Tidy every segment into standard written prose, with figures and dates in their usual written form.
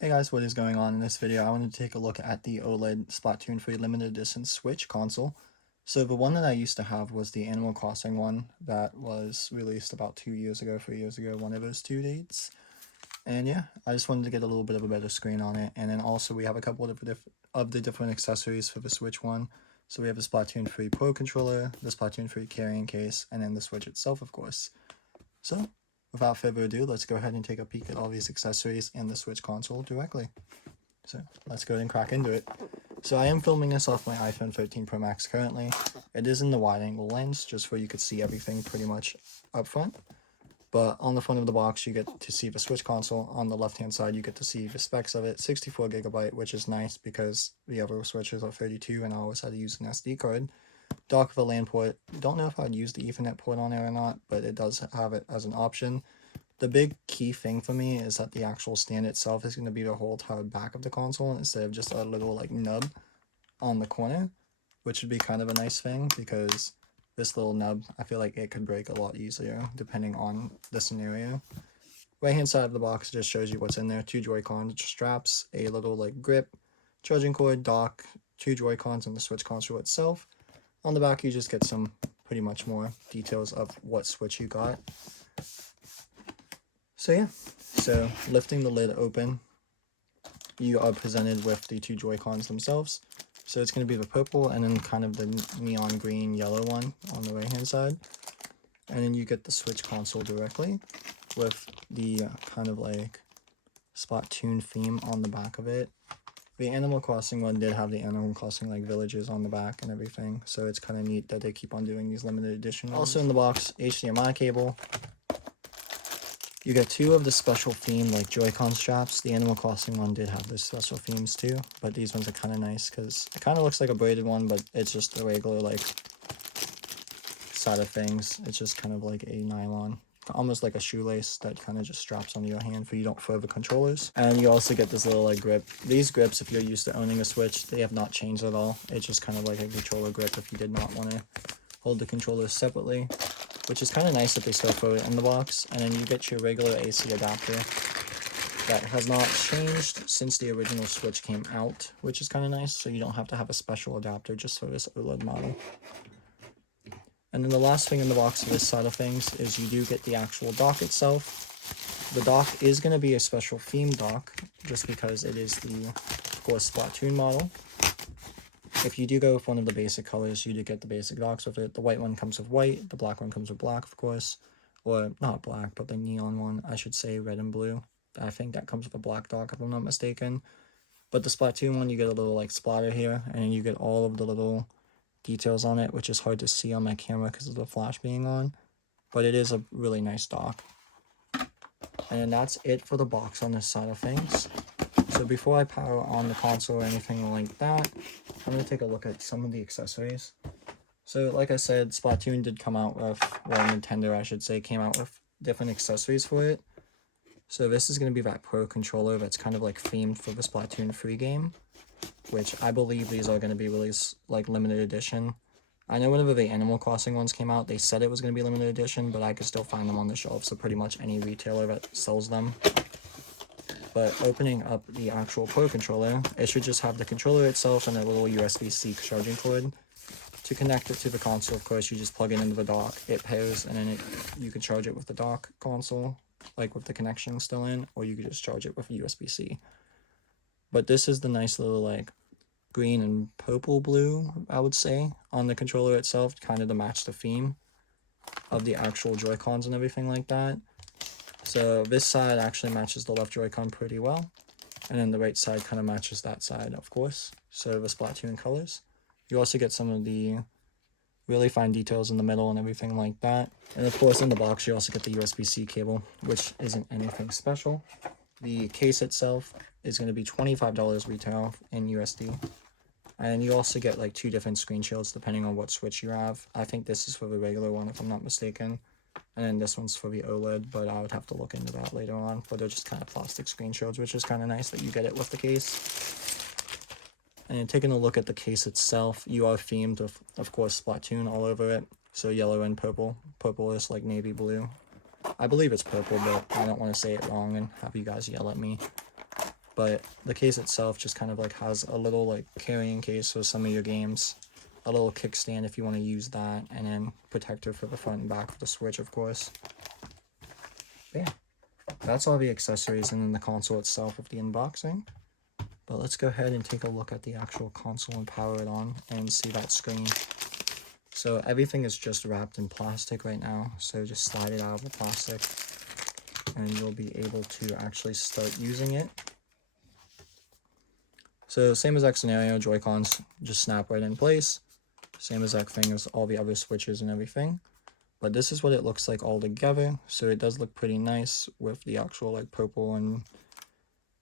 Hey guys, what is going on? In this video, I wanted to take a look at the OLED Splatoon 3 limited edition Switch console. So the one that I used to have was the Animal Crossing one that was released about 2 years ago, 3 years ago, one of those two dates. And yeah, I just wanted to get a little bit of a better screen on it. And then also we have a couple of the different accessories for the Switch one. So we have the Splatoon 3 Pro controller, the Splatoon 3 carrying case, and then the Switch itself, of course. So without further ado, let's go ahead and take a peek at all these accessories and the Switch console directly. So let's go ahead and crack into it. So I am filming this off my iPhone 13 Pro Max currently. It is in the wide angle lens, just where you could see everything pretty much up front. But on the front of the box, you get to see the Switch console. On the left-hand side, you get to see the specs of it, 64GB, which is nice because the other Switches are 32 and I always had to use an SD card. Dock of a LAN port. Don't know if I'd use the Ethernet port on it or not, but it does have it as an option. The big key thing for me is that the actual stand itself is going to be the whole entire back of the console instead of just a little like nub on the corner, which would be kind of a nice thing because this little nub, I feel like it could break a lot easier depending on the scenario. Right hand side of the box just shows you what's in there. 2 Joy-Con straps, a little like grip, charging cord, dock, 2 Joy-Cons, and the Switch console itself. On the back you just get some pretty much more details of what Switch you got. So yeah, so lifting the lid open, you are presented with the 2 Joy-Cons themselves. So it's going to be the purple and then kind of the neon green yellow one on the right hand side. And then you get the Switch console directly with the kind of like Splatoon theme on the back of it. The Animal Crossing one did have the Animal Crossing like villages on the back and everything, so it's kind of neat that they keep on doing these limited edition ones. Also in the box, HDMI cable. You get 2 of the special theme like Joy-Con straps. The Animal Crossing one did have those special themes too, but these ones are kind of nice because it kind of looks like a braided one, but it's just a regular like side of things. It's just kind of like a nylon, almost like a shoelace that kind of just straps onto your hand for you don't throw the controllers. And you also get this little like grip. These grips, if you're used to owning a Switch, they have not changed at all. It's just kind of like a controller grip if you did not want to hold the controllers separately, which is kind of nice that they still throw it in the box. And then you get your regular AC adapter that has not changed since the original Switch came out, which is kind of nice, so you don't have to have a special adapter just for this OLED model. And then the last thing in the box for this side of things is you do get the actual dock itself. The dock is going to be a special theme dock, just because it is the, of course, Splatoon model. If you do go with one of the basic colors, you do get the basic docks with it. The white one comes with white, the black one comes with black, of course. Or, not black, but the neon one, I should say red and blue. I think that comes with a black dock, if I'm not mistaken. But the Splatoon one, you get a little, like, splatter here, and you get all of the little details on it, which is hard to see on my camera because of the flash being on, but it is a really nice dock. And that's it for the box on this side of things. So before I power on the console or anything like that, I'm going to take a look at some of the accessories. So like I said, Splatoon did come out with, well, Nintendo I should say, came out with different accessories for it. So this is going to be that Pro controller that's kind of like themed for the Splatoon 3 game, which I believe these are going to be released like limited edition. I know whenever the Animal Crossing ones came out, they said it was going to be limited edition, but I could still find them on the shelves, so pretty much any retailer that sells them. But opening up the actual Pro controller, it should just have the controller itself and a little USB-C charging cord. To connect it to the console, of course, you just plug it into the dock, it pairs, and then you can charge it with the dock console, like with the connection still in, or you could just charge it with USB-C. But this is the nice little like green and purple blue, I would say, on the controller itself, kind of to match the theme of the actual Joy-Cons and everything like that. So this side actually matches the left Joy-Con pretty well, and then the right side kind of matches that side, of course. So the Splatoon colors. You also get some of the really fine details in the middle and everything like that. And of course in the box you also get the USB-C cable, which isn't anything special. The case itself is going to be $25 retail in USD. And you also get like 2 different screen shields depending on what Switch you have. I think this is for the regular one if I'm not mistaken. And then this one's for the OLED, but I would have to look into that later on. But they're just kind of plastic screen shields, which is kind of nice that you get it with the case. And taking a look at the case itself, you are themed with, of course, Splatoon all over it. So yellow and purple. Purple is like navy blue. I believe it's purple, but I don't want to say it wrong and have you guys yell at me. but the case itself just kind of like has a little like carrying case for some of your games, a little kickstand if you want to use that, and then protector for the front and back of the Switch, of course. But yeah, that's all the accessories and then the console itself with the unboxing. But let's go ahead and take a look at the actual console and power it on and see that screen. So everything is just wrapped in plastic right now, so just slide it out of the plastic and you'll be able to actually start using it. So same exact scenario, Joy-Cons just snap right in place. Same exact thing as all the other switches and everything. But this is what it looks like all together. So it does look pretty nice with the actual like purple and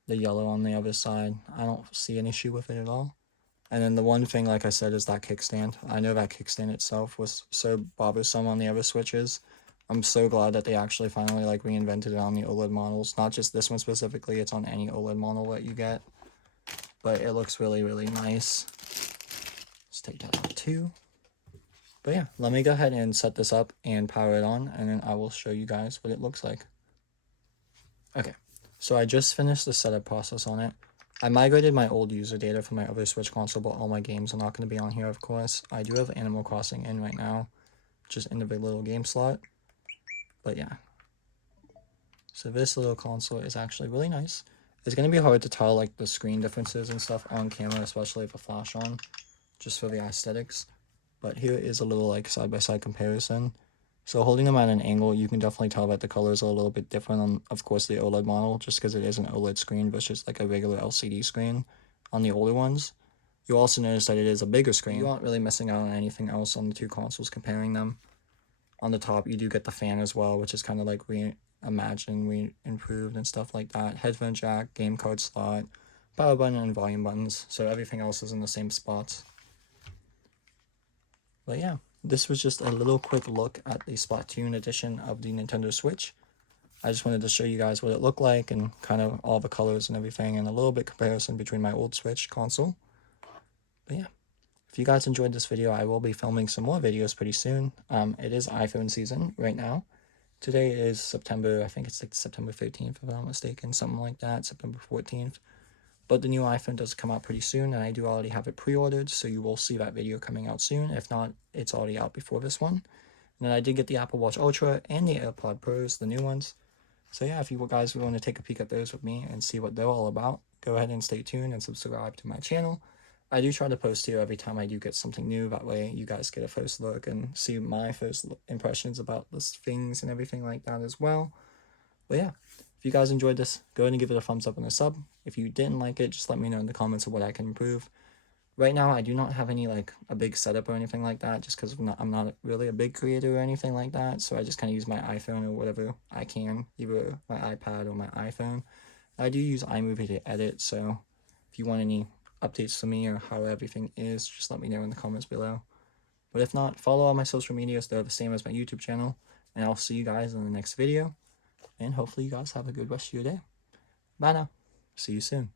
the yellow on the other side. I don't see an issue with it at all. And then the one thing, like I said, is that kickstand. I know that kickstand itself was so bothersome on the other switches. I'm so glad that they actually finally like reinvented it on the OLED models. Not just this one specifically, it's on any OLED model that you get. But it looks really, really nice. Let's take that out too. But yeah, let me go ahead and set this up and power it on, and then I will show you guys what it looks like. Okay, so I just finished the setup process on it. I migrated my old user data from my other Switch console, but all my games are not going to be on here, of course. I do have Animal Crossing in right now, just in the big little game slot. But yeah. So this little console is actually really nice. It's going to be hard to tell like the screen differences and stuff on camera, especially with a flash on, just for the aesthetics. But here is a little like side-by-side comparison. So holding them at an angle, you can definitely tell that the colors are a little bit different on, of course, the OLED model, just because it is an OLED screen versus like a regular LCD screen on the older ones. You'll also notice that it is a bigger screen. You aren't really missing out on anything else on the two consoles comparing them. On the top, you do get the fan as well, which is kind of like improved and stuff like that. Headphone jack, game card slot, power button, and volume buttons. So everything else is in the same spots. But yeah, this was just a little quick look at the Splatoon edition of the Nintendo Switch. I just wanted to show you guys what it looked like and kind of all the colors and everything, and a little bit comparison between my old Switch console. But yeah, if you guys enjoyed this video, I will be filming some more videos pretty soon. It is iPhone season right now. Today is September, I think it's like September 13th, if I'm not mistaken, something like that, September 14th. But the new iPhone does come out pretty soon, and I do already have it pre-ordered, so you will see that video coming out soon. If not, it's already out before this one. And then I did get the Apple Watch Ultra and the AirPod Pros, the new ones. So yeah, if you guys want to take a peek at those with me and see what they're all about, go ahead and stay tuned and subscribe to my channel. I do try to post here every time I do get something new. That way you guys get a first look and see my first impressions about the things and everything like that as well. But yeah, if you guys enjoyed this, go ahead and give it a thumbs up and a sub. If you didn't like it, just let me know in the comments of what I can improve. Right now, I do not have any like a big setup or anything like that, just because I'm not really a big creator or anything like that. So I just kind of use my iPhone or whatever I can, either my iPad or my iPhone. I do use iMovie to edit, so if you want any updates from me or how everything is, just let me know in the comments below. But if not, follow all my social medias. They're the same as my YouTube channel. And I'll see you guys in the next video. And hopefully you guys have a good rest of your day. Bye now. See you soon.